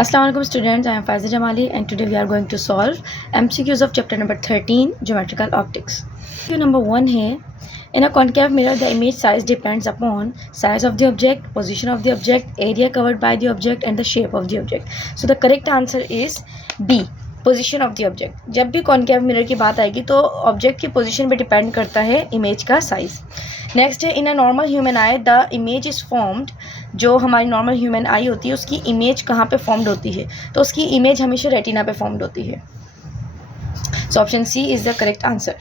Assalamu alaikum students, I am Faiza Jamali and today we are going to solve MCQs of chapter number 13 Geometrical Optics. MCQ number 1 है, in a concave mirror the image size depends upon size of the object, position of the object, area covered by the object and the shape of the object. So the correct answer is B, position of the object. जब भी concave mirror की बात आएगी तो object की position पे depend करता है इमेज का साइज. नेक्स्ट है, in a normal human eye the image is formed. जो हमारी नॉर्मल ह्यूमन आई होती है उसकी इमेज कहाँ पे फॉर्म्ड होती है, तो उसकी इमेज हमेशा रेटिना पे फॉर्म्ड होती है. So option C is the correct answer.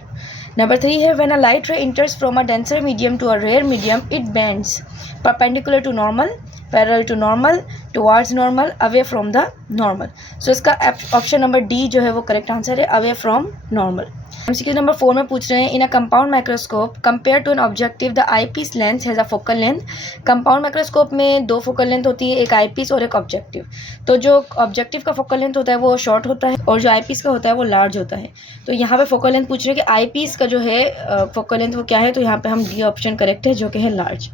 Number 3 है, when a light ray enters from a denser medium to a rare medium it bends perpendicular to normal, parallel to normal, towards normal, away from the normal. So इसका option number D जो है वो correct answer है, away from normal. MCQ number 4 में पूछ रहे हैं, in a compound microscope compare to an objective the eyepiece length has a focal length. Compound microscope में दो फोकल लेंथ होती है, एक आई पीस और एक ऑब्जेक्टिव. तो जो ऑब्जेक्टिव का फोकल लेंथ होता है वो शॉर्ट होता है और जो आई पीस का होता है वो लार्ज होता है. तो यहाँ पे फोकल लेंथ पूछ रहे हैं कि आई पीस का जो है फोकल लेंथ वो क्या है, तो यहाँ पे हम डी ऑप्शन करेक्ट है जो कि है large.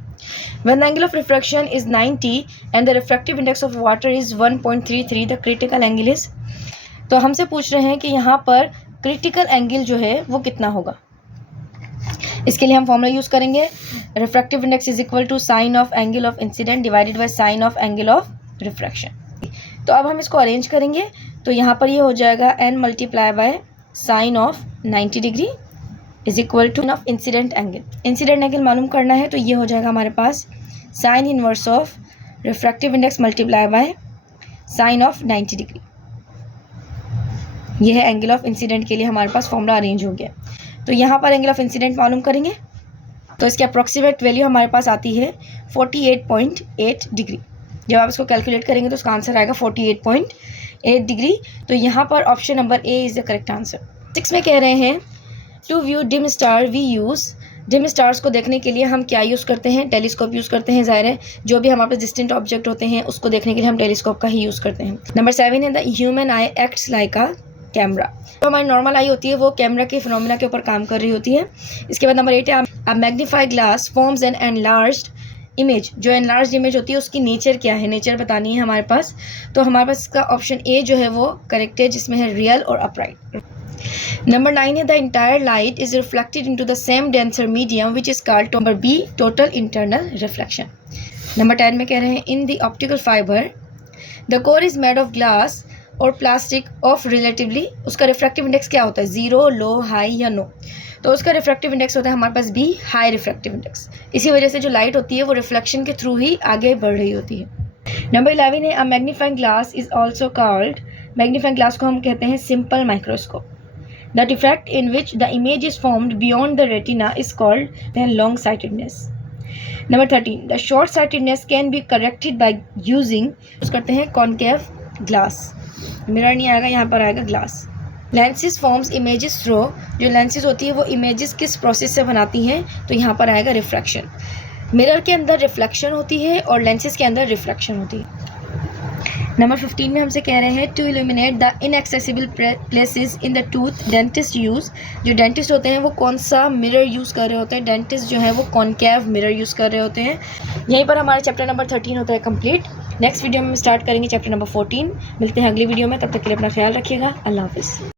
When the angle of refraction is 90 and the refractive index of water is 1.33, the critical angle is. तो हमसे पूछ रहे हैं कि यहाँ पर क्रिटिकल एंगल जो है वो कितना होगा. इसके लिए हम फॉर्मूला यूज़ करेंगे, refractive index is equal to sine of angle of incidence divided by sine of angle of refraction. तो अब हम इसको अरेंज करेंगे, तो यहाँ पर ये हो जाएगा n multiply by sine of 90 degree is equal to of incident angle. Incident angle मालूम करना है तो ये हो जाएगा हमारे पास sine inverse of refractive index multiply by sine of 90 degree. ये है एंगल ऑफ इंसिडेंट के लिए हमारे पास फॉर्मूला अरेंज हो गया. तो यहाँ पर एंगल ऑफ इंसिडेंट मालूम करेंगे तो इसकी अप्रॉक्सीमेट वैल्यू हमारे पास आती है 48.8 डिग्री. जब आप इसको कैलकुलेट करेंगे तो उसका आंसर आएगा 48.8 डिग्री. तो यहाँ पर option number A is the correct answer. 6 में कह रहे हैं, to view dim star we use. Dim stars को देखने के लिए हम क्या यूज़ करते हैं, टेलीस्कोप यूज़ करते हैं. ज़ाहिर है जो भी हमारे पास डिस्टेंट ऑब्जेक्ट होते हैं उसको देखने के लिए हम टेलीस्कोप का ही यूज़ करते हैं. नंबर 7 है, the human I acts like a camera. तो हमारी नॉर्मल आई होती है वो कैमरा के फिनोमिना के ऊपर काम कर रही होती है. इसके बाद नंबर 8 है, a magnified glass forms an enlarged image. जो एनलार्ज्ड इमेज होती है उसकी नेचर क्या है, नेचर बतानी है हमारे पास. तो हमारे पास इसका ऑप्शन ए जो है वो करेक्ट है जिसमें है रियल और अपराइट. नंबर 9 है, the entire light is reflected into the same denser medium which is called. Number B, total internal reflection. Number 10 में कह रहे हैं, in the optical fibre the core is made of glass और plastic of relatively. उसका refractive index क्या होता है, zero, low, high या नो. तो उसका रिफ्रैक्टिव इंडेक्स होता है हमारे पास बी, हाई रिफ्रैक्टिव इंडेक्स. इसी वजह से जो लाइट होती है वो रिफ्लेक्शन के थ्रू ही आगे बढ़ रही होती है. नंबर 11 है, a magnifying glass is also called. Magnifying glass को हम कहते हैं simple microscope. The defect in which the image is formed beyond the retina is called then long-sightedness. Number 13, the short-sightedness can be corrected by using. Use करते हैं concave glass. Mirror नहीं आएगा, यहाँ पर आएगा glass. Lenses forms images through. जो lenses होती है वो images किस प्रोसेस से बनाती हैं, तो यहाँ पर आएगा refraction. मिरर के अंदर रिफ्लेक्शन होती है और lenses के अंदर रिफ्रैक्शन होती है. नंबर 15 में हमसे कह रहे हैं, to illuminate the inaccessible places in the tooth dentist use. जो डेंटिस्ट होते हैं वो कौन सा मिरर यूज़ कर रहे होते हैं, डेंटिस्ट जो है वो कॉन्केव मिरर यूज़ कर रहे होते हैं. यहीं पर हमारा चैप्टर नंबर 13 होता है कंप्लीट. नेक्स्ट वीडियो में स्टार्ट करेंगे चैप्टर नंबर 14. मिलते हैं अगली वीडियो में, तब तक के लिए अपना ख्याल रखिएगा. अल्लाह हाफिज़.